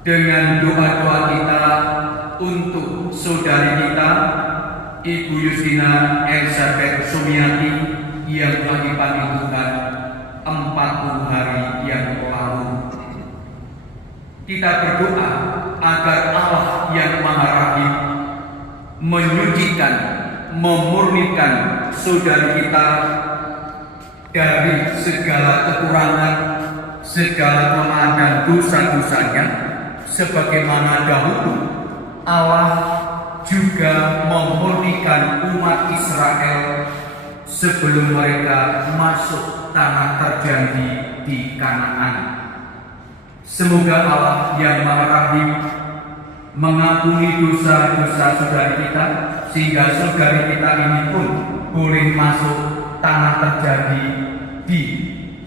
dengan doa-doa kita untuk saudari kita Ibu Yustina Elizabeth Sumiati yang telah dipanggil Tuhan 40 hari yang lalu. Kita berdoa agar Allah yang Maha Rahim menyucikan, memurnikan saudari kita dari segala kekurangan, segala kelemahan dan dosa-dosanya, sebagaimana dahulu Allah juga memurnikan umat Israel sebelum mereka masuk tanah terjanji di Kanaan. Semoga Allah yang Maha Rahim mengampuni dosa-dosa saudari kita, sehingga saudari kita ini pun boleh masuk tanah terjanji di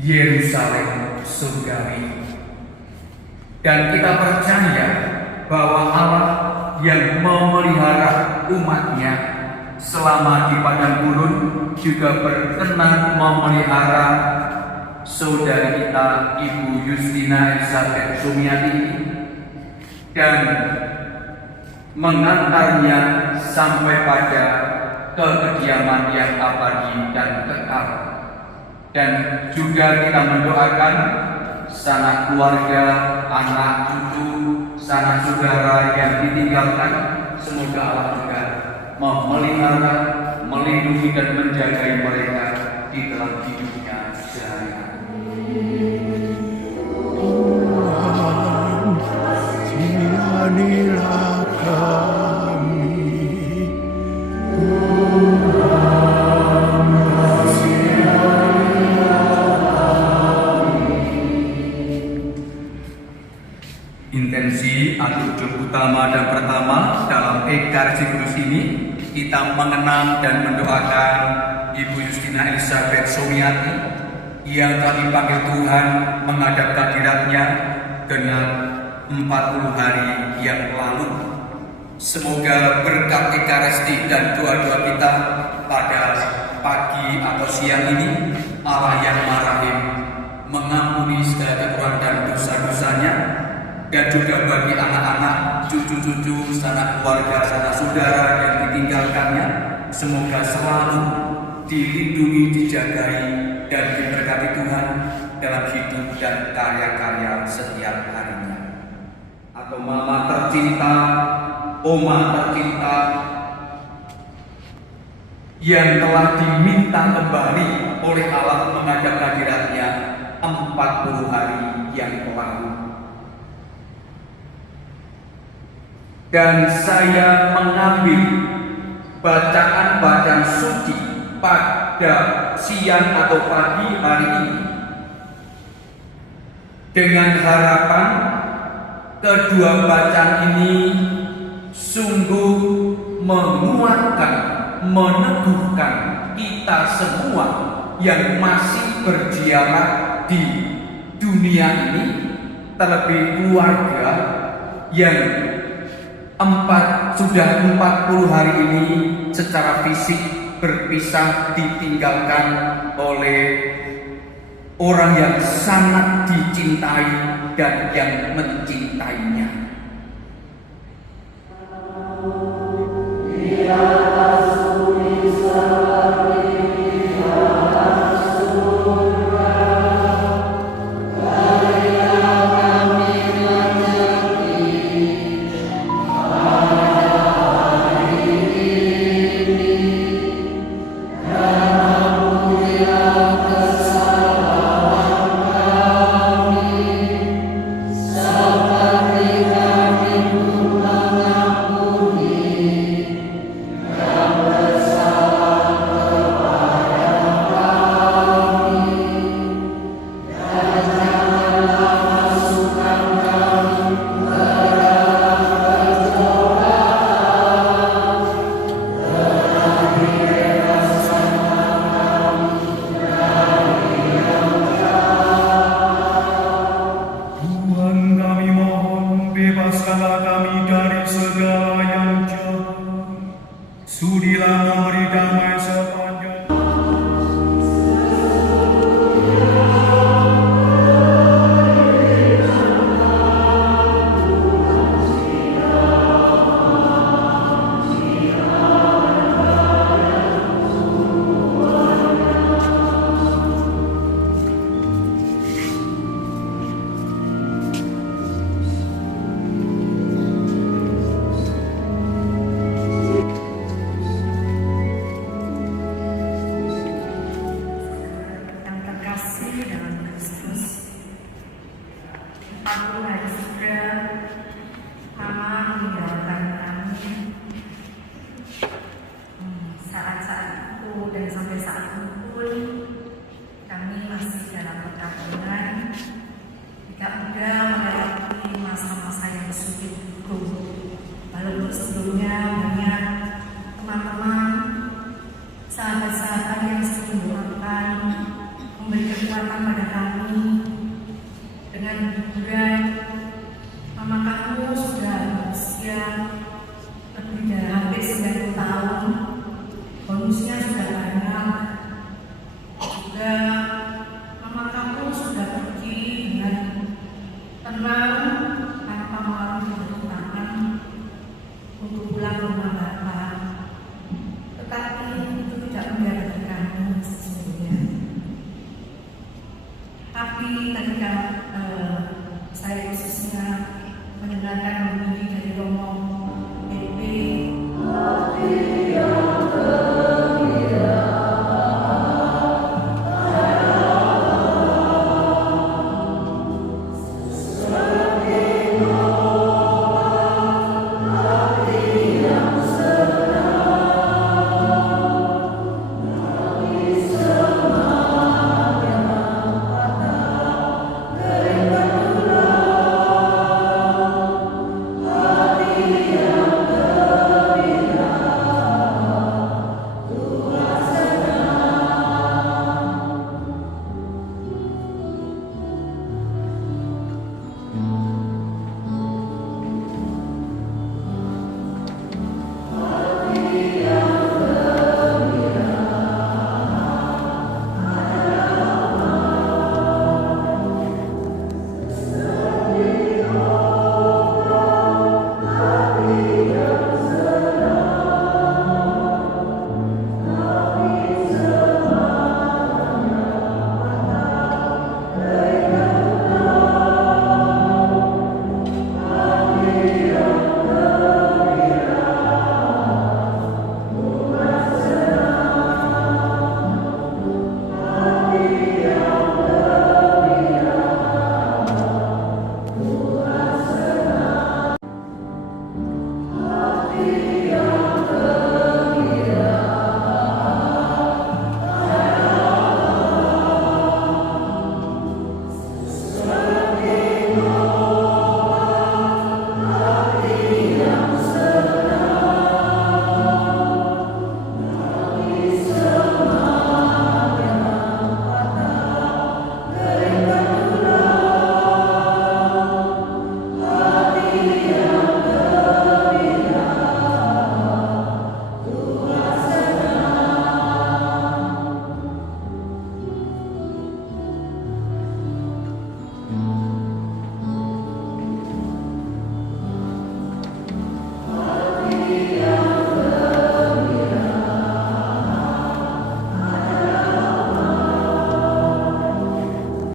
Yerusalem surgawi. Dan kita percaya bahwa Allah yang memelihara umatnya selama di padang gurun juga berkenan memelihara saudari kita Ibu Yustina Elizabeth Sumiati dan mengantarnya sampai pada kekediaman yang abadi dan kekal. Dan juga kita mendoakan sanak keluarga, anak cucu, sanak saudara yang ditinggalkan, semoga Allah juga memelihara, melindungi dan menjaga mereka di dalam hidupnya sehari-hari. Sihanilah kami, Intensi atau tujuan utama dan pertama dalam Ekaristi Kudus ini, kita mengenang dan mendoakan Ibu Yustina Elizabeth Sumiati yang telah dipanggil Tuhan menghadap hadiratnya genap 40 hari yang lalu. Semoga berkat Ekaristi dan doa-doa kita pada pagi atau siang ini, Allah yang Maha Rahim mengampuni segala kekurangan dan dosa-dosanya, dan juga bagi anak-anak, cucu-cucu, sanak keluarga, sanak saudara yang ditinggalkannya, semoga selalu dilindungi, dijagai, dan diberkati Tuhan dalam hidup dan karya-karya setiap harinya. Atau mama tercinta, oma tercinta, yang telah diminta kembali oleh Allah menghadap hadiratnya 40 hari yang lalu. Dan saya mengambil bacaan-bacaan suci pada siang atau pagi hari ini dengan harapan kedua bacaan ini sungguh menguatkan, meneguhkan kita semua yang masih berziarah di dunia ini, terlebih keluarga yang sudah 40 hari ini secara fisik berpisah, ditinggalkan oleh orang yang sangat dicintai dan yang mencintainya. kudusnya sudah